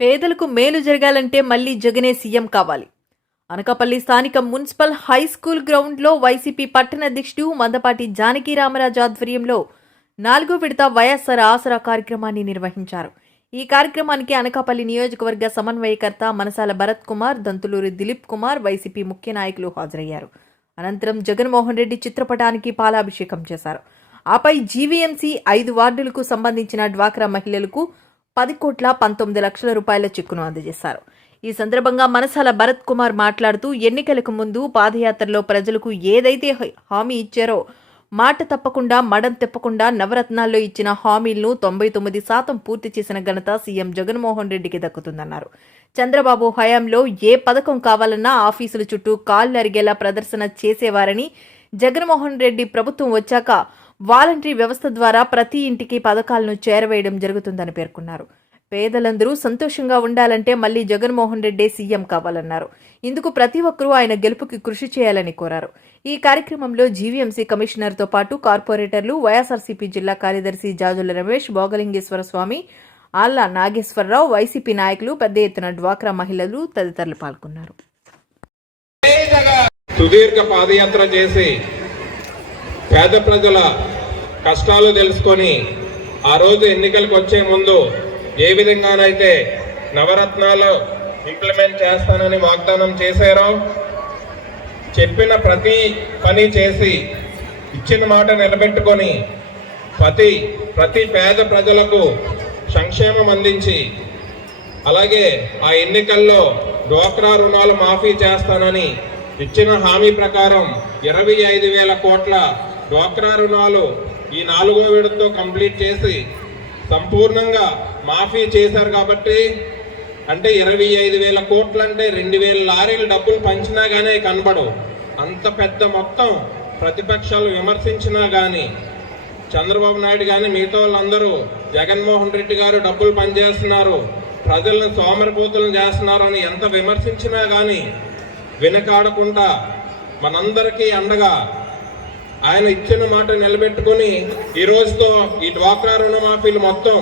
పేదలకు మేలు జరగాలంటే మళ్ళీ జగనే సీఎం కావాలి. అనకాపల్లి స్థానిక మున్సిపల్ హై స్కూల్ గ్రౌండ్లో వైసీపీ పట్టణ అధ్యక్షుడు మందపాటి జానకి రామరాజు ఆధ్వర్యంలో నాలుగో విడత వైఎస్ఆర్ ఆసరా కార్యక్రమాన్ని నిర్వహించారు. ఈ కార్యక్రమానికి అనకాపల్లి నియోజకవర్గ సమన్వయకర్త మనసాల భరత్ కుమార్ దంతులూరి దిలీప్ కుమార్ వైసీపీ ముఖ్య నాయకులు హాజరయ్యారు. అనంతరం జగన్మోహన్ రెడ్డి చిత్రపటానికి పాలాభిషేకం చేశారు. ఆపై జీవీఎంసీ ఐదు వార్డులకు సంబంధించిన డ్వాక్రా మహిళలకు పది కోట్ల పంతొమ్మిది లక్షల రూపాయల చెక్కును అందజేశారు. ఈ సందర్భంగా మనసాల భరత్ కుమార్ మాట్లాడుతూ ఎన్నికలకు ముందు పాదయాత్రలో ప్రజలకు ఏదైతే హామీ ఇచ్చారో మాట తప్పకుండా మడం తిప్పకుండా నవరత్నాల్లో ఇచ్చిన హామీలను తొంభై తొమ్మిది శాతం పూర్తి చేసిన ఘనత సీఎం జగన్మోహన్ రెడ్డికి దక్కుతుందన్నారు. చంద్రబాబు హయాంలో ఏ పథకం కావాలన్నా ఆఫీసుల చుట్టూ కాళ్ళు అరిగేలా ప్రదర్శన చేసేవారని జగన్మోహన్ రెడ్డి ప్రభుత్వం వచ్చాక వాలంటరీ వ్యవస్థ ద్వారా ప్రతి ఇంటికి పథకాలను చేరవేయడం జరుగుతుందని పేర్కొన్నారు. పేదలందరూ సంతోషంగా ఉండాలంటే మళ్ళీ జగన్మోహన్ రెడ్డి సీఎం కావాలన్నారు. ఇందుకు ప్రతి ఒక్కరూ ఆయన గెలుపుకి కృషి చేయాలని కోరారు. ఈ కార్యక్రమంలో జీవీఎంసీ కమిషనర్తో పాటు కార్పొరేటర్లు వైఎస్ఆర్సీపీ జిల్లా కార్యదర్శి జాజుల రమేష్ భోగలింగేశ్వర స్వామి ఆళ్ళ నాగేశ్వరరావు వైసీపీ నాయకులు పెద్ద ఎత్తున డ్వాక్రా మహిళలు తదితరులు పాల్గొన్నారు. సుదీర్ఘ పాదయాత్ర చేసి పేద ప్రజల కష్టాలు తెలుసుకొని ఆ రోజు ఎన్నికలకు వచ్చే ముందు ఏ విధంగానైతే నవరత్నాలు ఇంప్లిమెంట్ చేస్తానని వాగ్దానం చేశారో చెప్పిన ప్రతి పని చేసి ఇచ్చిన మాట నిలబెట్టుకొని ప్రతి ప్రతి పేద ప్రజలకు సంక్షేమం అందించి అలాగే ఆ ఎన్నికల్లో డ్వాక్రా రుణాలు మాఫీ చేస్తానని ఇచ్చిన హామీ ప్రకారం ఇరవై ఐదు వేల కోట్ల డ్వాక్రా రుణాలు ఈ నాలుగో విడతతో కంప్లీట్ చేసి సంపూర్ణంగా మాఫీ చేశారు కాబట్టి అంటే ఇరవై ఐదు వేల కోట్లు అంటే రెండు వేల లారీలు డబ్బులు పంచినా కానీ కనబడవు. అంత పెద్ద మొత్తం ప్రతిపక్షాలు విమర్శించినా కానీ చంద్రబాబు నాయుడు కానీ మిగతా వాళ్ళందరూ జగన్మోహన్ రెడ్డి గారు డబ్బులు పనిచేస్తున్నారు ప్రజలను సోమరిపోతులను చేస్తున్నారు అని ఎంత విమర్శించినా కానీ వెనకాడకుండా మనందరికీ అండగా ఆయన ఇచ్చిన మాట నిలబెట్టుకొని ఈ రోజుతో ఈ డ్వాక్రా రుణమాఫీలు మొత్తం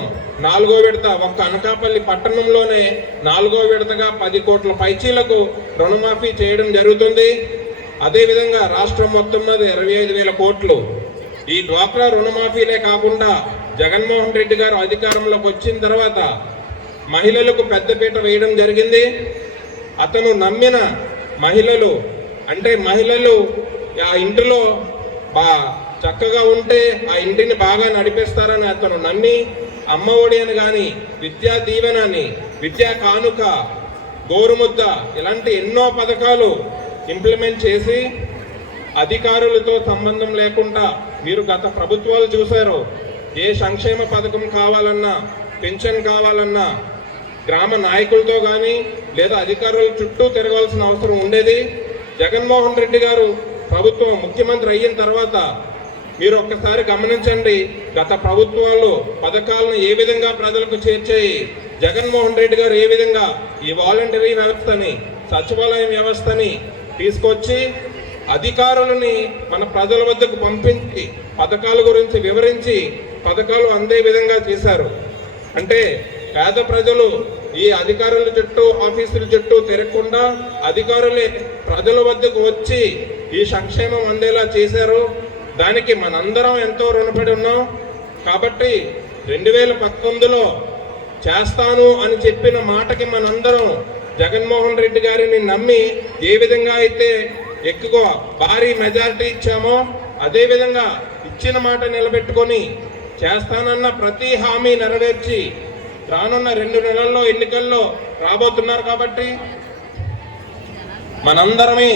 నాలుగో విడత ఒక్క అనకాపల్లి పట్టణంలోనే నాలుగో విడతగా పది కోట్ల పైచీలకు రుణమాఫీ చేయడం జరుగుతుంది. అదేవిధంగా రాష్ట్రం మొత్తం మీద ఇరవై ఐదు వేల కోట్లు. ఈ డ్వాక్రా రుణమాఫీలే కాకుండా జగన్మోహన్ రెడ్డి గారు అధికారంలోకి వచ్చిన తర్వాత మహిళలకు పెద్దపీట వేయడం జరిగింది. అతను నమ్మిన మహిళలు అంటే మహిళలు ఆ ఇంటిలో బా చక్కగా ఉంటే ఆ ఇంటిని బాగా నడిపిస్తారని అతను నమ్మి అమ్మ ఒడి అని కానీ విద్యా దీవెనని విద్యా కానుక గోరుముద్ద ఇలాంటి ఎన్నో పథకాలు ఇంప్లిమెంట్ చేసి అధికారులతో సంబంధం లేకుండా మీరు గత ప్రభుత్వాలు చూశారు. ఏ సంక్షేమ పథకం కావాలన్నా పెన్షన్ కావాలన్నా గ్రామ నాయకులతో కానీ లేదా అధికారుల చుట్టూ తిరగాల్సిన అవసరం ఉండేది. జగన్మోహన్ రెడ్డి గారు ప్రభుత్వం ముఖ్యమంత్రి అయిన తర్వాత మీరు ఒక్కసారి గమనించండి గత ప్రభుత్వాలు పథకాలను ఏ విధంగా ప్రజలకు చేర్చాయి జగన్మోహన్ రెడ్డి గారు ఏ విధంగా ఈ వాలంటరీ వ్యవస్థని సచివాలయం వ్యవస్థని తీసుకొచ్చి అధికారులని మన ప్రజల వద్దకు పంపించి పథకాల గురించి వివరించి పథకాలు అందే విధంగా చేశారు. అంటే పేద ప్రజలు ఈ అధికారుల చుట్టూ ఆఫీసుల చుట్టూ తిరగకుండా అధికారులే ప్రజల వద్దకు వచ్చి ఈ సంక్షేమం అందేలా చేశారు. దానికి మనందరం ఎంతో రుణపడి ఉన్నాం. కాబట్టి రెండు వేల పంతొమ్మిదిలో చేస్తాను అని చెప్పిన మాటకి మనందరం జగన్మోహన్ రెడ్డి గారిని నమ్మి ఏ విధంగా అయితే ఎక్కువ భారీ మెజారిటీ ఇచ్చామో అదేవిధంగా ఇచ్చిన మాట నిలబెట్టుకొని చేస్తానన్న ప్రతి హామీ నెరవేర్చి రానున్న రెండు నెలల్లో ఎన్నికల్లో రాబోతున్నారు కాబట్టి మనందరమే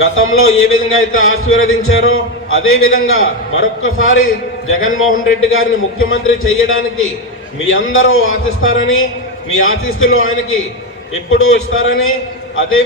గతంలో ఏ విధంగా అయితే ఆశీర్వదించారో అదే విధంగా మరొక్కసారి జగన్మోహన్ రెడ్డి గారిని ముఖ్యమంత్రి చేయడానికి మీ అందరూ ఆశిస్తారని మీ ఆశీస్సులు ఆయనకి ఎప్పుడూ ఇస్తారని అదే